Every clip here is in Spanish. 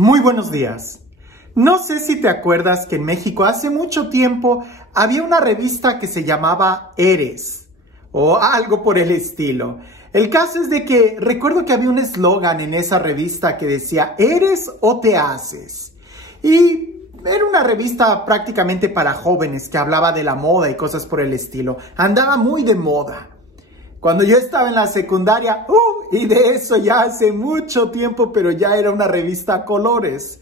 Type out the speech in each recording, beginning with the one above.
Muy buenos días. No sé si te acuerdas que en México hace mucho tiempo había una revista que se llamaba Eres o algo por el estilo. El caso es de que recuerdo que había un eslogan en esa revista que decía ¿eres o te haces? Y era una revista prácticamente para jóvenes que hablaba de la moda y cosas por el estilo. Andaba muy de moda. Cuando yo estaba en la secundaria, y de eso ya hace mucho tiempo, pero ya era una revista a colores.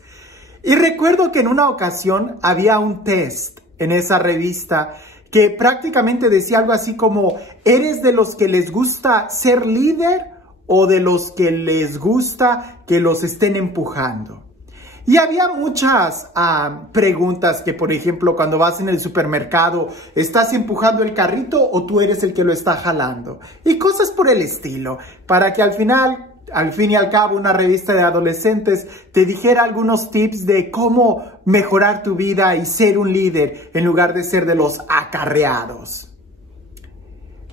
Y recuerdo que en una ocasión había un test en esa revista que prácticamente decía algo así como, ¿eres de los que les gusta ser líder o de los que les gusta que los estén empujando? Y había muchas preguntas que, por ejemplo, cuando vas en el supermercado, ¿estás empujando el carrito o tú eres el que lo está jalando? Y cosas por el estilo, para que al fin y al cabo, una revista de adolescentes te dijera algunos tips de cómo mejorar tu vida y ser un líder en lugar de ser de los acarreados.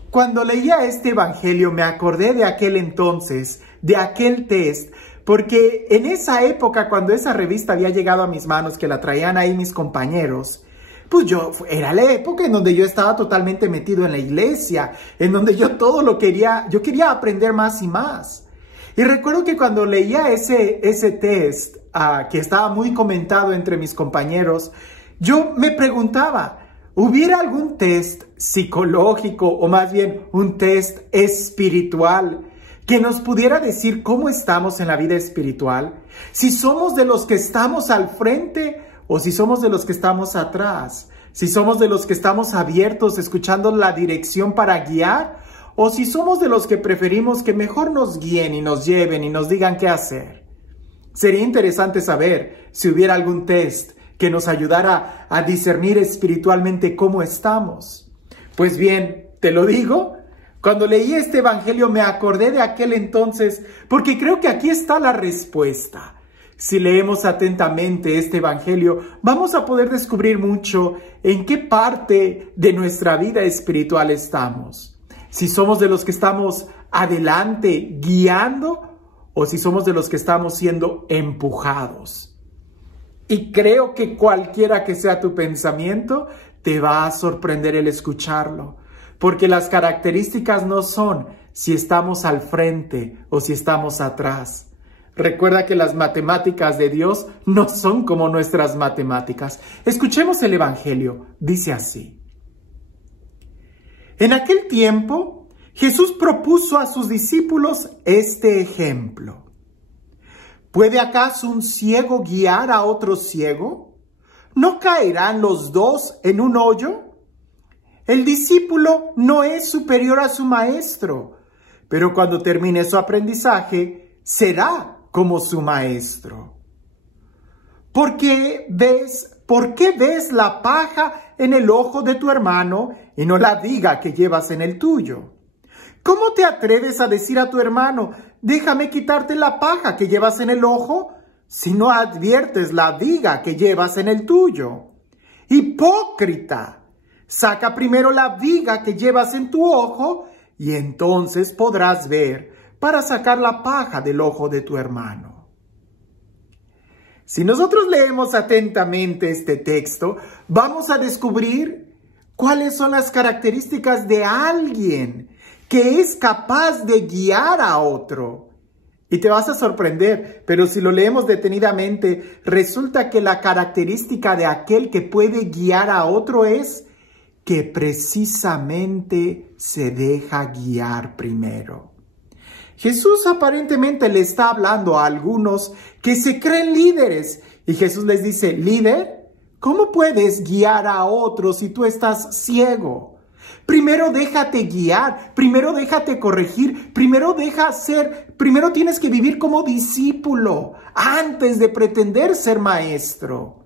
Cuando leía este evangelio me acordé de aquel entonces, de aquel test, porque en esa época, cuando esa revista había llegado a mis manos, que la traían ahí mis compañeros, pues era la época en donde yo estaba totalmente metido en la iglesia, en donde yo quería aprender más y más. Y recuerdo que cuando leía ese test, que estaba muy comentado entre mis compañeros, yo me preguntaba, ¿hubiera algún test psicológico o más bien un test espiritual que nos pudiera decir cómo estamos en la vida espiritual? Si somos de los que estamos al frente o si somos de los que estamos atrás. Si somos de los que estamos abiertos escuchando la dirección para guiar o si somos de los que preferimos que mejor nos guíen y nos lleven y nos digan qué hacer. Sería interesante saber si hubiera algún test que nos ayudara a discernir espiritualmente cómo estamos. Pues bien, te lo digo. Cuando leí este evangelio me acordé de aquel entonces, porque creo que aquí está la respuesta. Si leemos atentamente este evangelio, vamos a poder descubrir mucho en qué parte de nuestra vida espiritual estamos. Si somos de los que estamos adelante guiando o si somos de los que estamos siendo empujados. Y creo que cualquiera que sea tu pensamiento, te va a sorprender el escucharlo. Porque las características no son si estamos al frente o si estamos atrás. Recuerda que las matemáticas de Dios no son como nuestras matemáticas. Escuchemos el evangelio. Dice así. En aquel tiempo, Jesús propuso a sus discípulos este ejemplo. ¿Puede acaso un ciego guiar a otro ciego? ¿No caerán los dos en un hoyo? El discípulo no es superior a su maestro, pero cuando termine su aprendizaje, será como su maestro. ¿Por qué ves la paja en el ojo de tu hermano y no la viga que llevas en el tuyo? ¿Cómo te atreves a decir a tu hermano, déjame quitarte la paja que llevas en el ojo, si no adviertes la viga que llevas en el tuyo? ¡Hipócrita! Saca primero la viga que llevas en tu ojo y entonces podrás ver para sacar la paja del ojo de tu hermano. Si nosotros leemos atentamente este texto, vamos a descubrir cuáles son las características de alguien que es capaz de guiar a otro. Y te vas a sorprender, pero si lo leemos detenidamente, resulta que la característica de aquel que puede guiar a otro es que precisamente se deja guiar primero. Jesús aparentemente le está hablando a algunos que se creen líderes y Jesús les dice, ¿líder? ¿Cómo puedes guiar a otros si tú estás ciego? Primero déjate guiar, primero déjate corregir, primero tienes que vivir como discípulo antes de pretender ser maestro.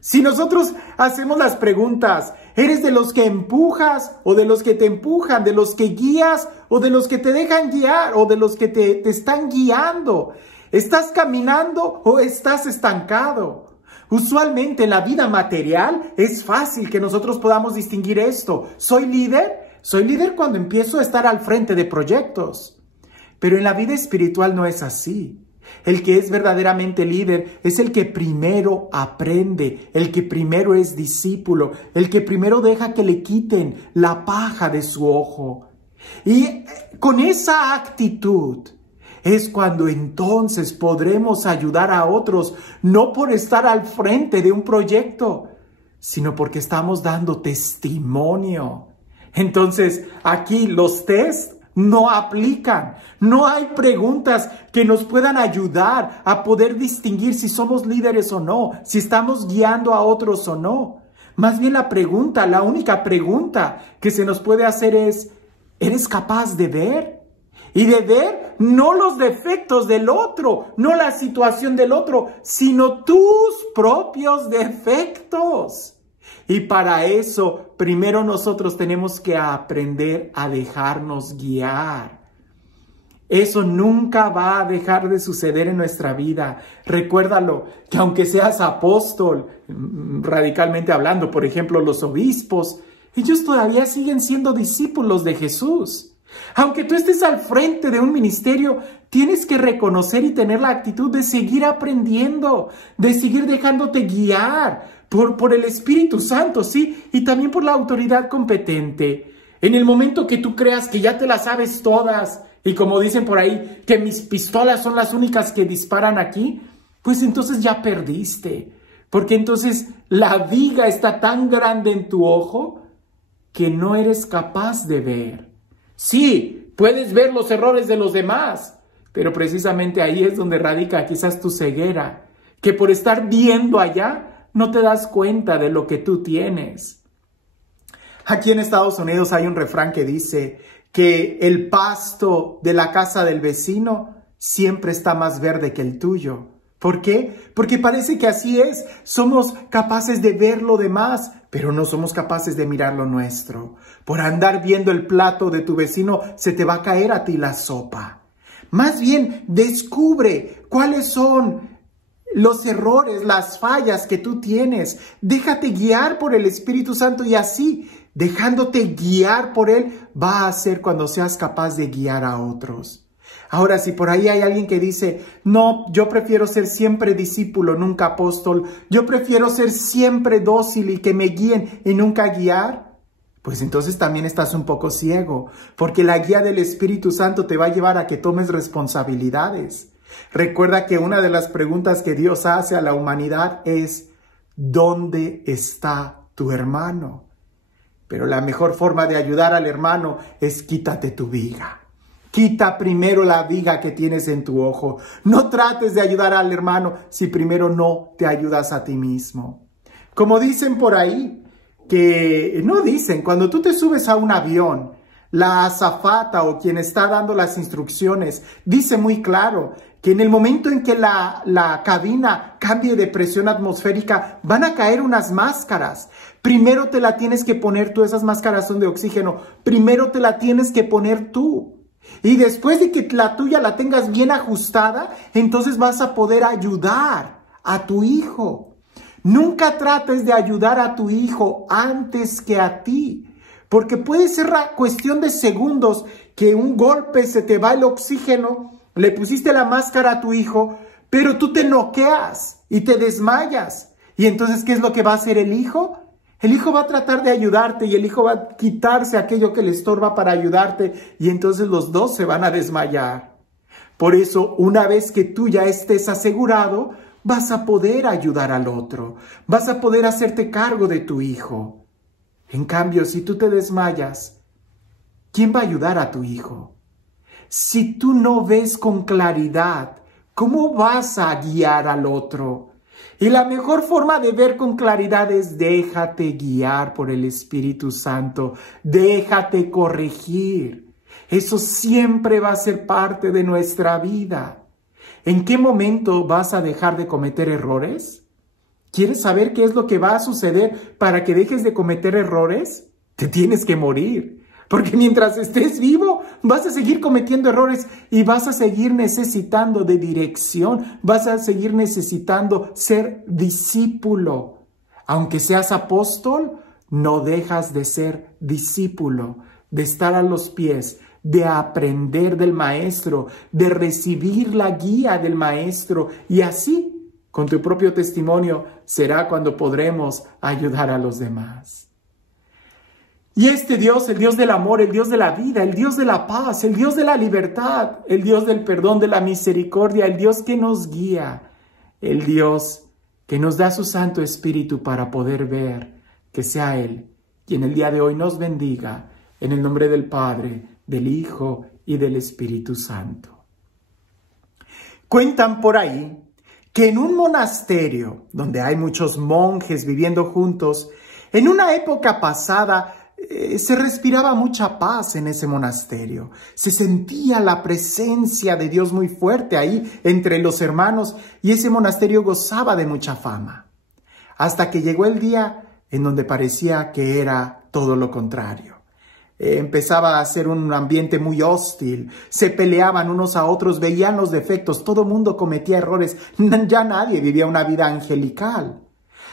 Si nosotros hacemos las preguntas, ¿eres de los que empujas o de los que te empujan, de los que guías o de los que te dejan guiar o de los que te están guiando? ¿Estás caminando o estás estancado? Usualmente en la vida material es fácil que nosotros podamos distinguir esto. ¿Soy líder? Soy líder cuando empiezo a estar al frente de proyectos. Pero en la vida espiritual no es así. El que es verdaderamente líder es el que primero aprende, el que primero es discípulo, el que primero deja que le quiten la paja de su ojo. Y con esa actitud es cuando entonces podremos ayudar a otros, no por estar al frente de un proyecto, sino porque estamos dando testimonio. Entonces, aquí los test no aplican. No hay preguntas que nos puedan ayudar a poder distinguir si somos líderes o no, si estamos guiando a otros o no. Más bien la única pregunta que se nos puede hacer es, ¿eres capaz de ver? Y de ver no los defectos del otro, no la situación del otro, sino tus propios defectos. Y para eso, primero nosotros tenemos que aprender a dejarnos guiar. Eso nunca va a dejar de suceder en nuestra vida. Recuérdalo, que aunque seas apóstol, radicalmente hablando, por ejemplo, los obispos, ellos todavía siguen siendo discípulos de Jesús. Aunque tú estés al frente de un ministerio, tienes que reconocer y tener la actitud de seguir aprendiendo, de seguir dejándote guiar por el Espíritu Santo, ¿sí? Y también por la autoridad competente. En el momento que tú creas que ya te las sabes todas, y como dicen por ahí, que mis pistolas son las únicas que disparan aquí, pues entonces ya perdiste. Porque entonces la viga está tan grande en tu ojo que no eres capaz de ver. Sí, puedes ver los errores de los demás, pero precisamente ahí es donde radica quizás tu ceguera, que por estar viendo allá, no te das cuenta de lo que tú tienes. Aquí en Estados Unidos hay un refrán que dice que el pasto de la casa del vecino siempre está más verde que el tuyo. ¿Por qué? Porque parece que así es. Somos capaces de ver lo demás, pero no somos capaces de mirar lo nuestro. Por andar viendo el plato de tu vecino, se te va a caer a ti la sopa. Más bien, descubre cuáles son los errores, las fallas que tú tienes. Déjate guiar por el Espíritu Santo y así, dejándote guiar por Él, va a ser cuando seas capaz de guiar a otros. Ahora, si por ahí hay alguien que dice, no, yo prefiero ser siempre discípulo, nunca apóstol, yo prefiero ser siempre dócil y que me guíen y nunca guiar, pues entonces también estás un poco ciego, porque la guía del Espíritu Santo te va a llevar a que tomes responsabilidades. Recuerda que una de las preguntas que Dios hace a la humanidad es, ¿dónde está tu hermano? Pero la mejor forma de ayudar al hermano es quítate tu viga. Quita primero la viga que tienes en tu ojo. No trates de ayudar al hermano si primero no te ayudas a ti mismo. Como dicen por ahí, cuando tú te subes a un avión, la azafata o quien está dando las instrucciones dice muy claro que en el momento en que la cabina cambie de presión atmosférica, van a caer unas máscaras. Primero te la tienes que poner tú, esas máscaras son de oxígeno. Primero te la tienes que poner tú. Y después de que la tuya la tengas bien ajustada, entonces vas a poder ayudar a tu hijo. Nunca trates de ayudar a tu hijo antes que a ti. Porque puede ser cuestión de segundos que un golpe se te va el oxígeno, le pusiste la máscara a tu hijo, pero tú te noqueas y te desmayas. Y entonces, ¿qué es lo que va a hacer el hijo? El hijo va a tratar de ayudarte y el hijo va a quitarse aquello que le estorba para ayudarte y entonces los dos se van a desmayar. Por eso, una vez que tú ya estés asegurado, vas a poder ayudar al otro, vas a poder hacerte cargo de tu hijo. En cambio, si tú te desmayas, ¿quién va a ayudar a tu hijo? Si tú no ves con claridad, ¿cómo vas a guiar al otro? Y la mejor forma de ver con claridad es déjate guiar por el Espíritu Santo, déjate corregir. Eso siempre va a ser parte de nuestra vida. ¿En qué momento vas a dejar de cometer errores? ¿Quieres saber qué es lo que va a suceder para que dejes de cometer errores? Te tienes que morir. Porque mientras estés vivo, vas a seguir cometiendo errores y vas a seguir necesitando de dirección. Vas a seguir necesitando ser discípulo. Aunque seas apóstol, no dejas de ser discípulo, de estar a los pies, de aprender del Maestro, de recibir la guía del Maestro, y así, con tu propio testimonio, será cuando podremos ayudar a los demás. Y este Dios, el Dios del amor, el Dios de la vida, el Dios de la paz, el Dios de la libertad, el Dios del perdón, de la misericordia, el Dios que nos guía, el Dios que nos da su Santo Espíritu para poder ver, que sea Él quien el día de hoy nos bendiga, en el nombre del Padre, del Hijo y del Espíritu Santo. Cuentan por ahí que en un monasterio, donde hay muchos monjes viviendo juntos, en una época pasada, se respiraba mucha paz en ese monasterio. Se sentía la presencia de Dios muy fuerte ahí entre los hermanos y ese monasterio gozaba de mucha fama. Hasta que llegó el día en donde parecía que era todo lo contrario. Empezaba a ser un ambiente muy hostil, se peleaban unos a otros, veían los defectos, todo mundo cometía errores, ya nadie vivía una vida angelical.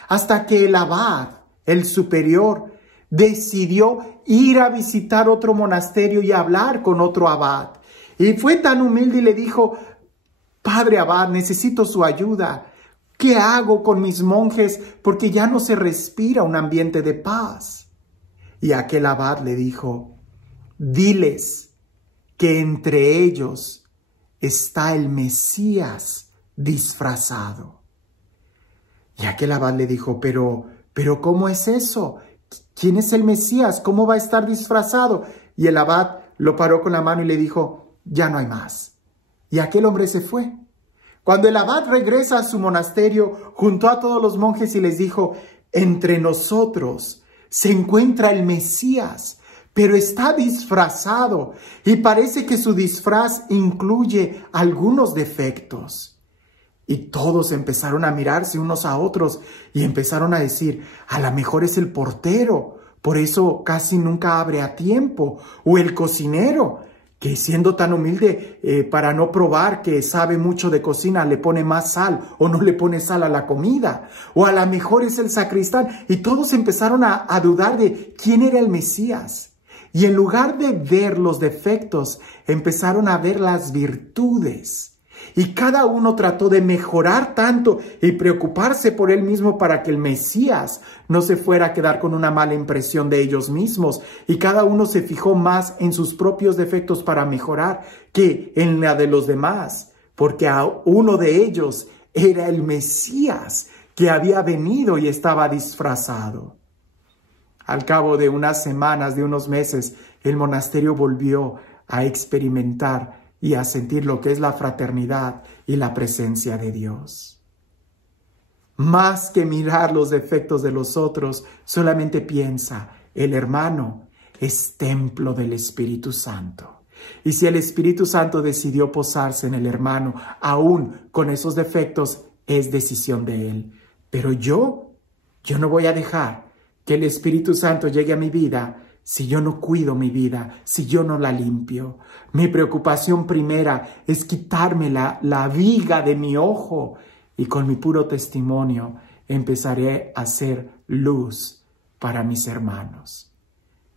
Hasta que el abad, el superior, decidió ir a visitar otro monasterio y hablar con otro abad. Y fue tan humilde y le dijo: Padre abad, necesito su ayuda. ¿Qué hago con mis monjes? Porque ya no se respira un ambiente de paz. Y aquel abad le dijo: diles que entre ellos está el Mesías disfrazado. Y aquel abad le dijo: pero ¿cómo es eso? ¿Quién es el Mesías? ¿Cómo va a estar disfrazado? Y el abad lo paró con la mano y le dijo: ya no hay más. Y aquel hombre se fue. Cuando el abad regresa a su monasterio, juntó a todos los monjes y les dijo: entre nosotros se encuentra el Mesías, pero está disfrazado y parece que su disfraz incluye algunos defectos. Y todos empezaron a mirarse unos a otros y empezaron a decir: a lo mejor es el portero, por eso casi nunca abre a tiempo, o el cocinero, que siendo tan humilde para no probar que sabe mucho de cocina, le pone más sal o no le pone sal a la comida, o a lo mejor es el sacristán. Y todos empezaron a dudar de quién era el Mesías. Y en lugar de ver los defectos, empezaron a ver las virtudes. Y cada uno trató de mejorar tanto y preocuparse por él mismo para que el Mesías no se fuera a quedar con una mala impresión de ellos mismos. Y cada uno se fijó más en sus propios defectos para mejorar que en la de los demás. Porque a uno de ellos era el Mesías que había venido y estaba disfrazado. Al cabo de unas semanas, de unos meses, el monasterio volvió a experimentar y a sentir lo que es la fraternidad y la presencia de Dios. Más que mirar los defectos de los otros, solamente piensa: el hermano es templo del Espíritu Santo. Y si el Espíritu Santo decidió posarse en el hermano, aún con esos defectos, es decisión de él. Pero yo no voy a dejar que el Espíritu Santo llegue a mi vida si yo no cuido mi vida, si yo no la limpio. Mi preocupación primera es quitarme la viga de mi ojo y con mi puro testimonio empezaré a ser luz para mis hermanos.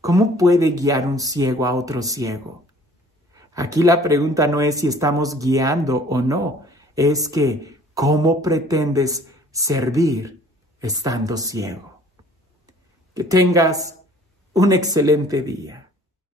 ¿Cómo puede guiar un ciego a otro ciego? Aquí la pregunta no es si estamos guiando o no, es que ¿cómo pretendes servir estando ciego? Que tengas un excelente día.